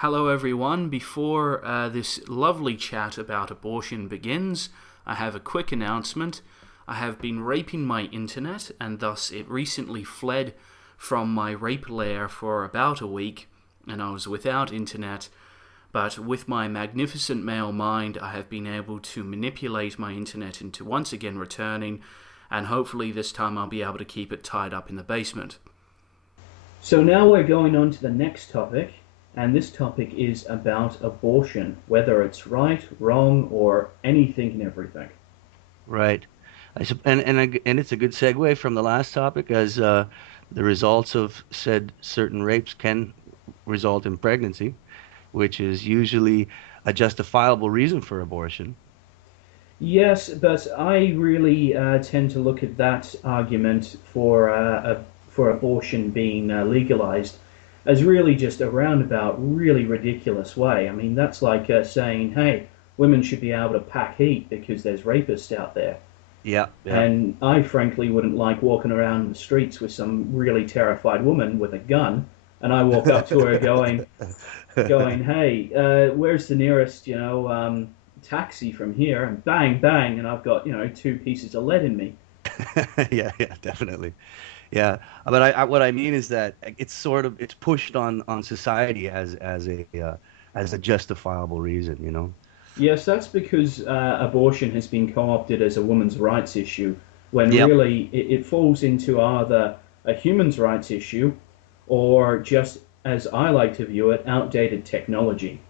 Hello, everyone. Before this lovely chat about abortion begins, I have a quick announcement. I have been raping my internet, and thus it recently fled from my rape lair for about a week, and I was without internet. But with my magnificent male mind, I have been able to manipulate my internet into once again returning, and hopefully this time I'll be able to keep it tied up in the basement. So now we're going on to the next topic, and this topic is about abortion, whether it's right, wrong, or anything and everything. Right. And it's a good segue from the last topic, as the results of said certain rapes can result in pregnancy, which is usually a justifiable reason for abortion. Yes, but I really tend to look at that argument for abortion being legalized as really just a roundabout, really ridiculous way. I mean, that's like saying, "Hey, women should be able to pack heat because there's rapists out there." Yeah, yeah. And I frankly wouldn't like walking around the streets with some really terrified woman with a gun, and I walk up to her going, "Hey, where's the nearest, taxi from here?" And bang, bang, and I've got, two pieces of lead in me. Yeah, yeah, definitely. Yeah. But what I mean is that it's pushed on society as a justifiable reason, you know? Yes, that's because abortion has been co-opted as a woman's rights issue, when Yep. really it falls into either a human's rights issue or just, as I like to view it, outdated technology.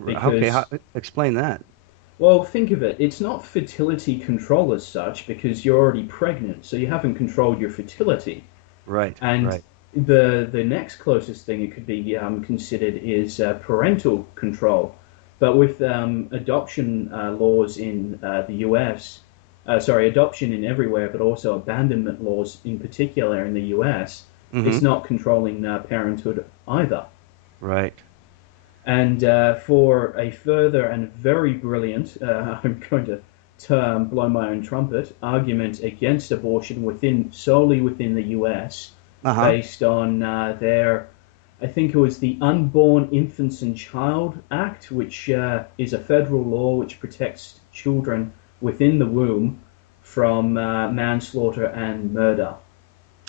Okay, Because, explain that. well, think of it, it's not fertility control as such because you're already pregnant, so you haven't controlled your fertility. Right, And right. the next closest thing it could be considered is parental control. But with adoption laws in the US, sorry, adoption in everywhere, but also abandonment laws in particular in the US, it's Mm-hmm. not controlling parenthood either. Right. And for a further and very brilliant, I'm going to blow my own trumpet, argument against abortion solely within the US, Uh-huh. based on I think it was the Unborn Infants and Child Act, which is a federal law which protects children within the womb from manslaughter and murder.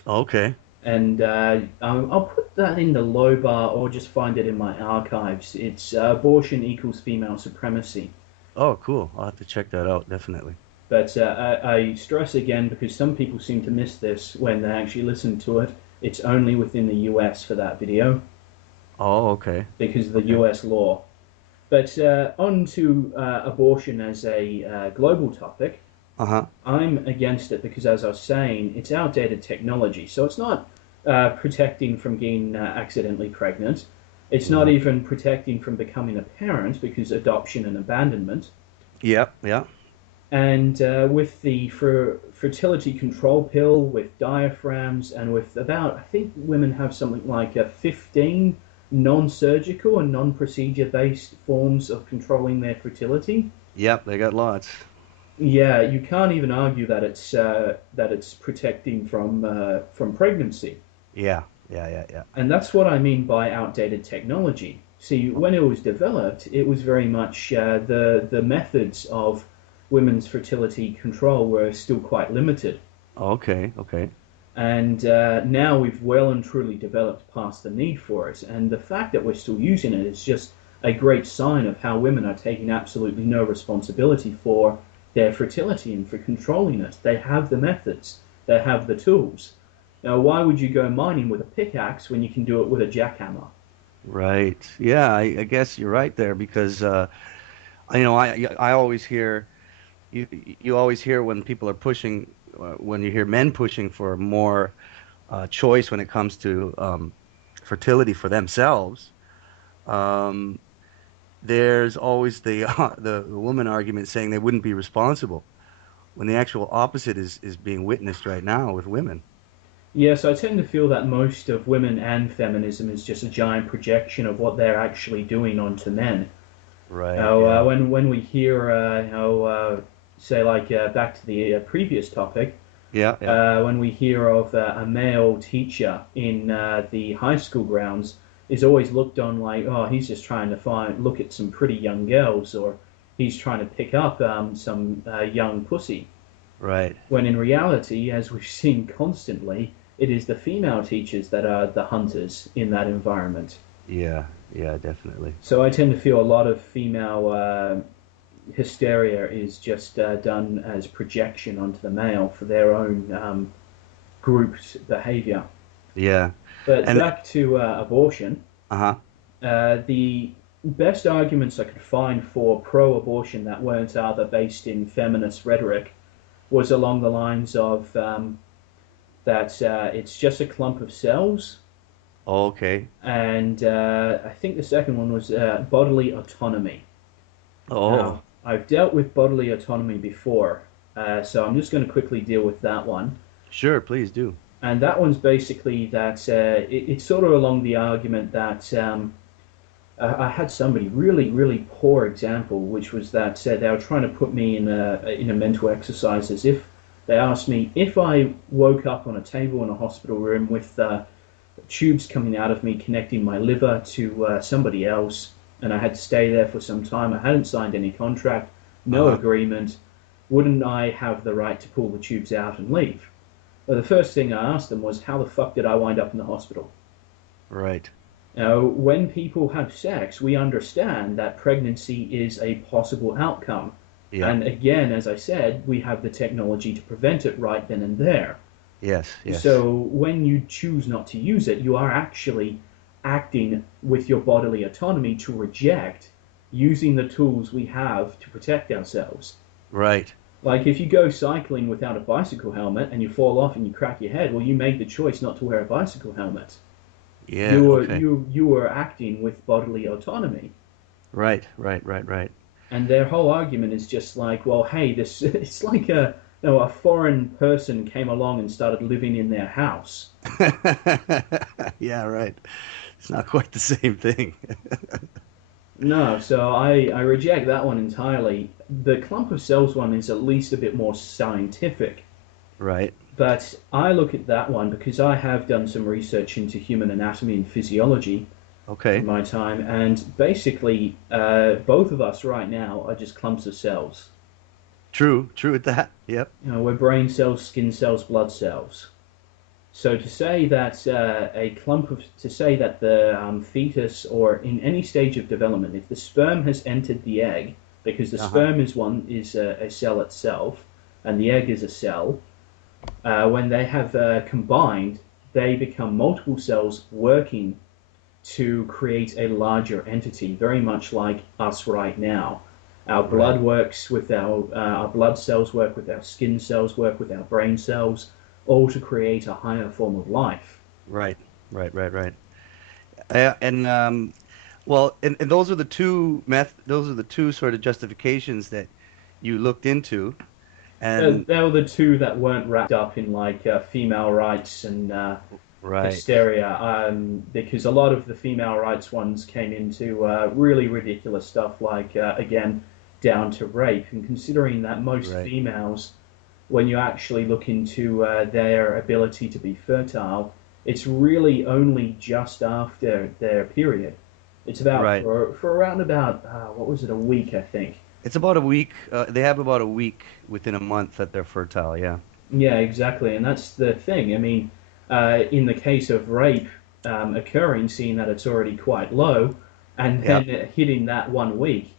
Okay. And I'll put that in the low bar or just find it in my archives. It's abortion equals female supremacy. Oh, cool. I'll have to check that out, definitely. But I stress again because some people seem to miss this when they actually listen to it. It's only within the US for that video Oh, okay. because of the Okay. US law. But on to abortion as a global topic. Uh-huh. I'm against it because, as I was saying, it's outdated technology. So it's not protecting from getting accidentally pregnant. It's not Yeah. even protecting from becoming a parent because adoption and abandonment. Yeah, yeah. And with the fertility control pill, with diaphragms, and with about, I think women have something like 15 non-surgical and non-procedure based forms of controlling their fertility. Yep, they got lots. Yeah, you can't even argue that it's protecting from pregnancy, Yeah. Yeah, yeah, yeah. and that's what I mean by outdated technology. See, when it was developed, it was very much the methods of women's fertility control were still quite limited, Okay, okay. and now we've well and truly developed past the need for it. And the fact that we're still using it is just a great sign of how women are taking absolutely no responsibility for their fertility and for controlling it. They have the methods, they have the tools. Now, why would you go mining with a pickaxe when you can do it with a jackhammer? Right. Yeah, I guess you're right there because I always hear you always hear when people are pushing when you hear men pushing for more choice when it comes to fertility for themselves. Um, there's always the the woman argument saying they wouldn't be responsible when the actual opposite is being witnessed right now with women. Yes, I tend to feel that most of women and feminism is just a giant projection of what they're actually doing onto men. Right. Now, Yeah. when we hear, say, like back to the previous topic, Yeah. Yeah. when we hear of a male teacher in the high school grounds is always looked on like, oh, he's just trying to look at some pretty young girls, or he's trying to pick up some young pussy. Right. When in reality, as we've seen constantly, it is the female teachers that are the hunters in that environment. Yeah. Yeah, definitely. So I tend to feel a lot of female hysteria is just done as projection onto the male for their own grouped behavior. Yeah. But And back to abortion, uh-huh. the best arguments I could find for pro-abortion that weren't either based in feminist rhetoric was along the lines of that it's just a clump of cells, Okay. and I think the second one was bodily autonomy. Oh, Now, I've dealt with bodily autonomy before, so I'm just going to quickly deal with that one. sure, please do. And that one's basically that it's sort of along the argument that I had somebody really poor example, which was that they were trying to put me in a mental exercise as if they asked me if I woke up on a table in a hospital room with tubes coming out of me connecting my liver to somebody else, and I had to stay there for some time. I hadn't signed any contract, no Uh-huh. agreement. Wouldn't I have the right to pull the tubes out and leave? Well, the first thing I asked them was, how the fuck did I wind up in the hospital? Right. Now, when people have sex, we understand that pregnancy is a possible outcome. Yeah. And again, as I said, we have the technology to prevent it right then and there. Yes, yes. So when you choose not to use it, you are actually acting with your bodily autonomy to reject using the tools we have to protect ourselves. Right. Like if you go cycling without a bicycle helmet and you fall off and you crack your head, well, you made the choice not to wear a bicycle helmet. Yeah, okay. You were acting with bodily autonomy. Right, right, right, right. And their whole argument is just like, well, hey, this it's like a foreign person came along and started living in their house. Yeah, right. It's not quite the same thing. No, so I reject that one entirely. The clump of cells one is at least a bit more scientific, Right. but I look at that one because I have done some research into human anatomy and physiology in Okay. my time, and basically, both of us right now are just clumps of cells. True, true at that. Yep. We're brain cells, skin cells, blood cells. So to say that to say that the fetus or in any stage of development, if the sperm has entered the egg, because the Uh-huh. sperm is a cell itself, and the egg is a cell, when they have combined, they become multiple cells working to create a larger entity, very much like us right now. Our Right. blood works with our blood cells work with our skin cells, work with our brain cells, all to create a higher form of life. Right. Right, right, right. And well, and those are the two sort of justifications that you looked into. And They were the two that weren't wrapped up in like female rights and right. hysteria, because a lot of the female rights ones came into really ridiculous stuff, like again down to rape. And considering that most Right. females, when you actually look into their ability to be fertile, it's really only just after their period. It's about Right. for around about what was it, a week, I think. It's about a week. They have about a week within a month that they're fertile. Yeah. Yeah, exactly, and that's the thing. I mean, in the case of rape occurring, seeing that it's already quite low, and Yeah. then hitting that 1 week,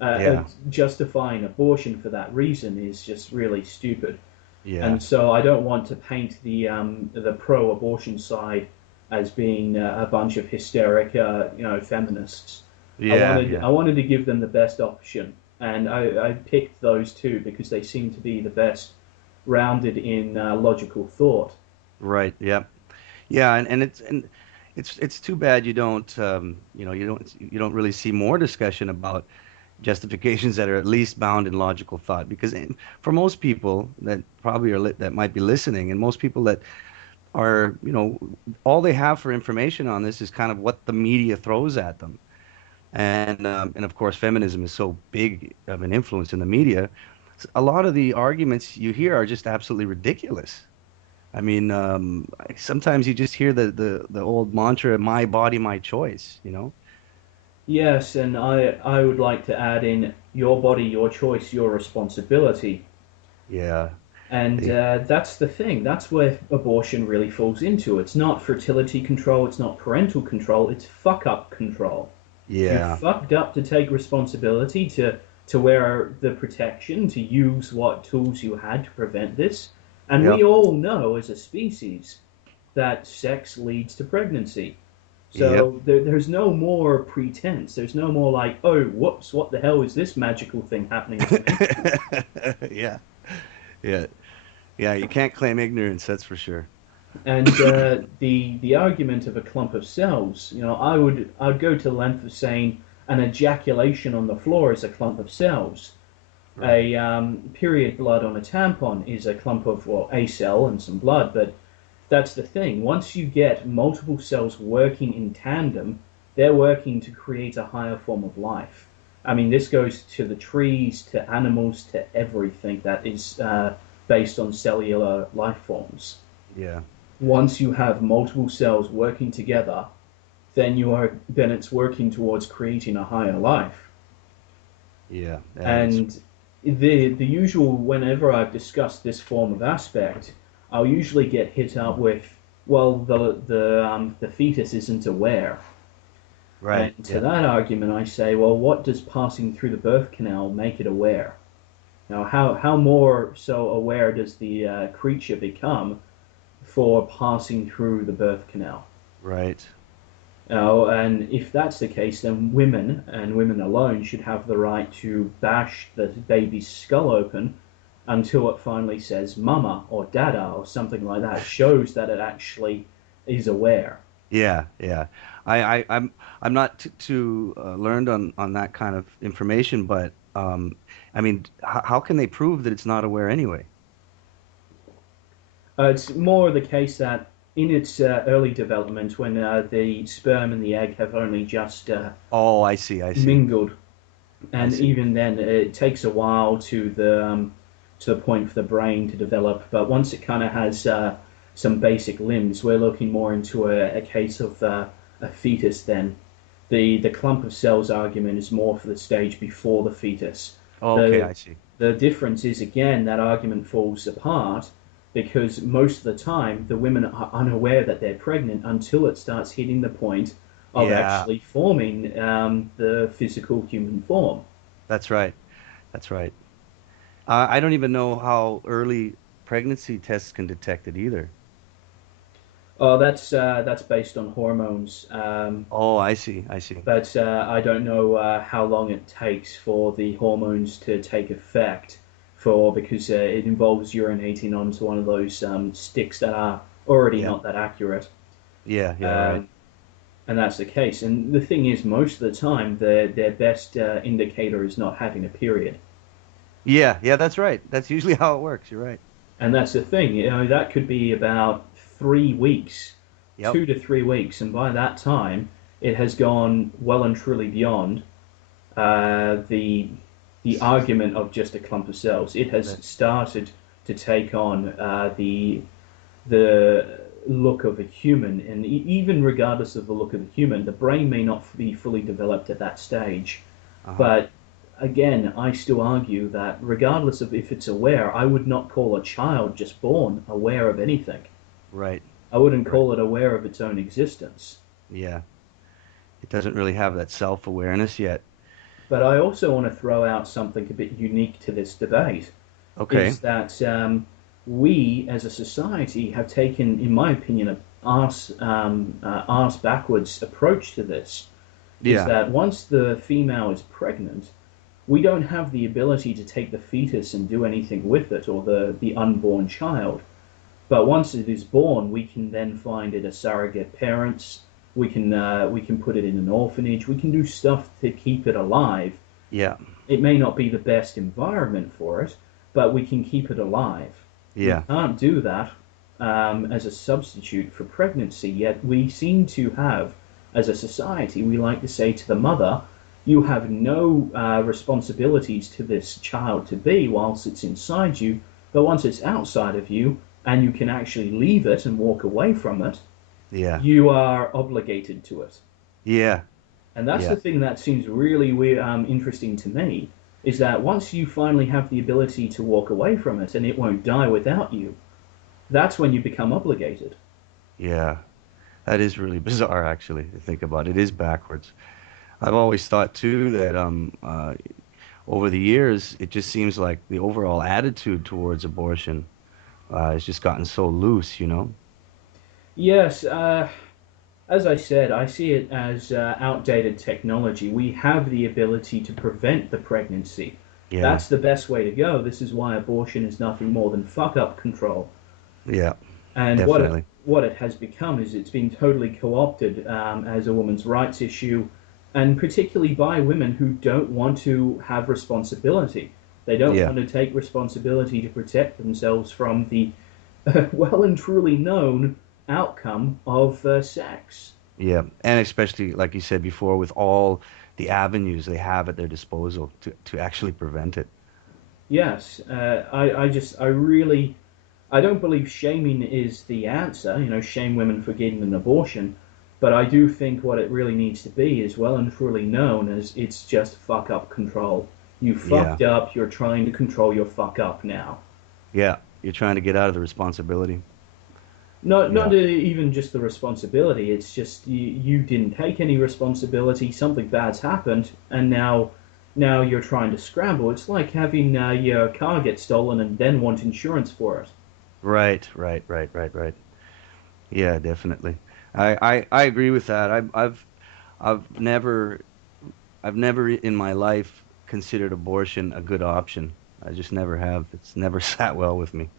Yeah. justifying abortion for that reason is just really stupid. Yeah. And so I don't want to paint the pro-abortion side as being a bunch of hysteric, feminists. Yeah. Yeah. I wanted to give them the best option, and I picked those two because they seem to be the best rounded in logical thought. Right. Yeah. Yeah. And it's too bad you don't you don't really see more discussion about justifications that are at least bound in logical thought because for most people that probably that might be listening and most people that are all they have for information on this is kind of what the media throws at them. And of course, feminism is so big of an influence in the media. A lot of the arguments you hear are just absolutely ridiculous. I mean, sometimes you just hear the old mantra, "My body, my choice." You know? Yes, and I would like to add in your body, your choice, your responsibility. Yeah. And They, that's the thing. That's where abortion really falls into. It's not fertility control, it's not parental control, it's fuck up control. You yeah. fucked up to take responsibility, to wear the protection, to use what tools you had to prevent this. And we Yep. all know as a species that sex leads to pregnancy. Yep. So there's no more pretense. There's no more like, oh, whoops, what the hell is this magical thing happening to me? Yeah. Yeah. Yeah. You can't claim ignorance, that's for sure. And the argument of a clump of cells, I'd go to the length of saying an ejaculation on the floor is a clump of cells. Right. A period blood on a tampon is a clump of, well, a cell and some blood, but that's the thing. Once you get multiple cells working in tandem, they're working to create a higher form of life. I mean, this goes to the trees, to animals, to everything that is based on cellular life forms. Yeah. Once you have multiple cells working together, then it's working towards creating a higher life. Yeah. That is. And the usual, whenever I've discussed this form of aspect, I'll usually get hit up with, well, the fetus isn't aware. Right. And to Yeah. that argument, I say, well, what does passing through the birth canal make it aware? Now, how more so aware does the creature become for passing through the birth canal? Right. And if that's the case, then women and women alone should have the right to bash the baby's skull open until it finally says mama or dada or something like that. It shows that it actually is aware. Yeah. Yeah. I'm not too learned on that kind of information, but I mean, how can they prove that it's not aware anyway? It's more the case that in its early development, when the sperm and the egg have only just Oh, I see. I see. mingled, I and see. even then, it takes a while to the point for the brain to develop. But once it kind of has some basic limbs, we're looking more into a case of a fetus. Then the clump of cells argument is more for the stage before the fetus. Oh, okay, The I see. the difference is again that argument falls apart because most of the time the women are unaware that they're pregnant until it starts hitting the point of Yeah, actually forming the physical human form. that's right. That's right. I don't even know how early pregnancy tests can detect it either. Oh, that's based on hormones, Oh, I see. I see. but I don't know how long it takes for the hormones to take effect. Because it involves urinating onto one of those sticks that are already Yeah. not that accurate, Yeah, yeah, right. um, and that's the case. And the thing is, most of the time, their best indicator is not having a period. Yeah, yeah, that's right. That's usually how it works. You're right. And that's the thing, that could be about 3 weeks, Yep. 2 to 3 weeks, and by that time, it has gone well and truly beyond the argument of just a clump of cells. It has That, started to take on the look of a human, and even regardless of the look of the human, the brain may not be fully developed at that stage. uh-huh. But again, I still argue that regardless of if it's aware, I would not call a child just born aware of anything. Right. I wouldn't Right. call it aware of its own existence. Yeah. It doesn't really have that self-awareness yet. But I also want to throw out something a bit unique to this debate, Okay. is that we as a society have taken, in my opinion, a arse backwards approach to this. Is Yeah. that once the female is pregnant, we don't have the ability to take the fetus and do anything with it or the unborn child. But once it is born, we can then find it a surrogate parents. We can put it in an orphanage. We can do stuff to keep it alive. Yeah. It may not be the best environment for it, but we can keep it alive. We Yeah. can't do that as a substitute for pregnancy, yet we seem to have, as a society, we like to say to the mother, you have no responsibilities to this child to be whilst it's inside you, but once it's outside of you, and you can actually leave it and walk away from it, Yeah. you are obligated to it. Yeah. And that's Yeah. the thing that seems really weird, interesting to me, is that once you finally have the ability to walk away from it and it won't die without you, that's when you become obligated. Yeah. That is really bizarre, actually, to think about. It is backwards. I've always thought too that over the years, it just seems like the overall attitude towards abortion has just gotten so loose, you know? Yes, as I said, I see it as outdated technology. We have the ability to prevent the pregnancy. Yeah. That's the best way to go. This is why abortion is nothing more than fuck up control. Yeah. And Definitely. what it has become is it's been totally co-opted as a woman's rights issue, and particularly by women who don't want to have responsibility. They don't Yeah. want to take responsibility to protect themselves from the well and truly known outcome of sex. Yeah. And especially, like you said before, with all the avenues they have at their disposal to actually prevent it. Yes, I really, I don't believe shaming is the answer. Shame women for getting an abortion, but I do think what it really needs to be is well and truly known as it's just fuck up control. You Yeah. fucked up. You're trying to control your fuck up now. Yeah. You're trying to get out of the responsibility. Not Yeah. even just the responsibility. It's just you didn't take any responsibility. Something bad's happened, and now you're trying to scramble. It's like having your car get stolen and then want insurance for it. Right. Right. Right. Right. Right. Yeah, definitely. I agree with that. I've never I've never in my life considered abortion a good option. I just never have. It's never sat well with me.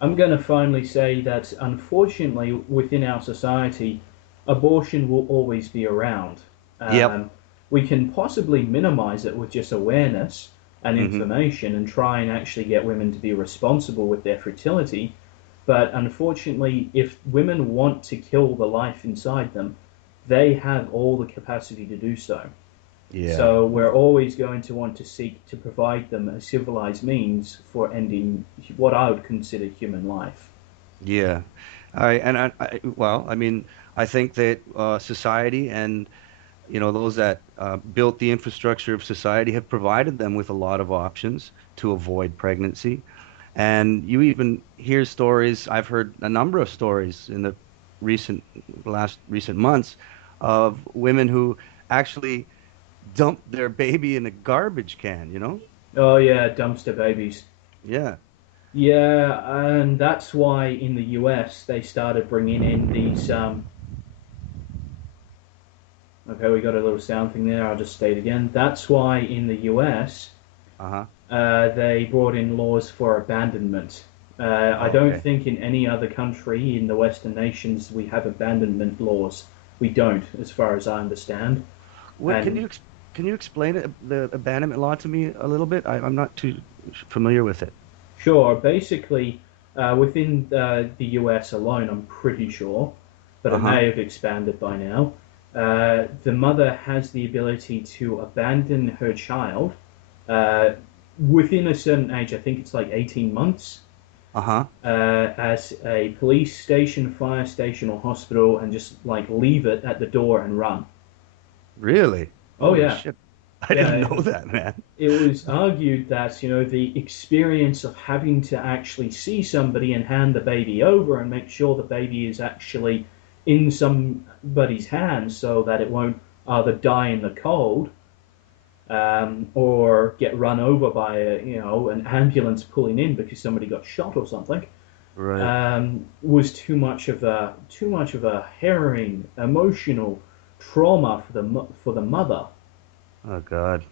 I'm going to finally say that unfortunately, within our society, abortion will always be around. Yep. Um, we can possibly minimize it with just awareness and Hmm. information and try and actually get women to be responsible with their fertility. But unfortunately, if women want to kill the life inside them, they have all the capacity to do so. Yeah. So we're always going to want to seek to provide them a civilized means for ending what I would consider human life. Yeah. Well, I mean, I think that society and those that built the infrastructure of society have provided them with a lot of options to avoid pregnancy. And you even hear stories, I've heard a number of stories in the recent last recent months of women who actually dumped their baby in a garbage can, you know? Oh yeah, dumpster babies. Yeah. Yeah, and that's why in the US they started bringing in these. Okay, we got a little sound thing there. I'll just state again. That's why in the US Uh-huh. they brought in laws for abandonment. I don't Okay. think in any other country in the Western nations we have abandonment laws. We don't, as far as I understand. What And can you explain the abandonment law to me a little bit? I'm not too familiar with it. sure, basically, within the US alone, I'm pretty sure, but it Uh-huh. may have expanded by now. The mother has the ability to abandon her child uh, within a certain age. I think it's like 18 months Uh-huh. at a police station, fire station, or hospital, and just like leave it at the door and run. Really? Oh Holy yeah, shit. I didn't yeah. know that, man. It was argued that the experience of having to actually see somebody and hand the baby over and make sure the baby is actually in somebody's hands so that it won't either die in the cold or get run over by an ambulance pulling in because somebody got shot or something Right. was too much of a harrowing emotional trauma for the mother. Oh God.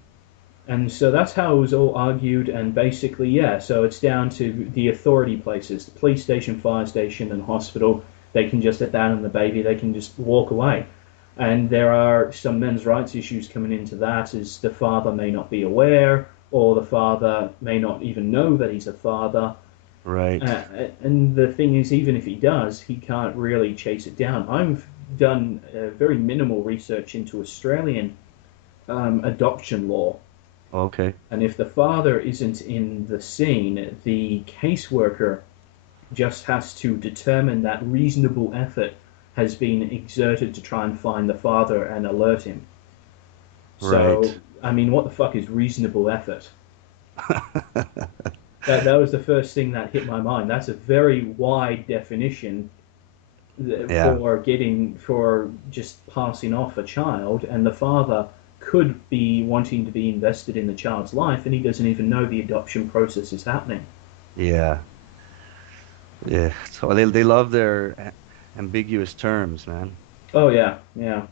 And so that's how it was all argued, and basically, yeah, so it's down to the authority places, the police station, fire station, and hospital. They can just abandon the baby, they can just walk away. And there are some men's rights issues coming into that, as the father may not be aware, or the father may not even know that he's a father. Right. And the thing is, even if he does, he can't really chase it down. I've done very minimal research into Australian adoption law, Okay. and if the father isn't in the scene, the caseworker just has to determine that reasonable effort has been exerted to try and find the father and alert him. Right. So, I mean, what the fuck is reasonable effort? That was the first thing that hit my mind. That's a very wide definition Yeah. for just passing off a child, and the father could be wanting to be invested in the child's life, and he doesn't even know the adoption process is happening. Yeah. Yeah. So they love their ambiguous terms, man. Oh yeah, yeah.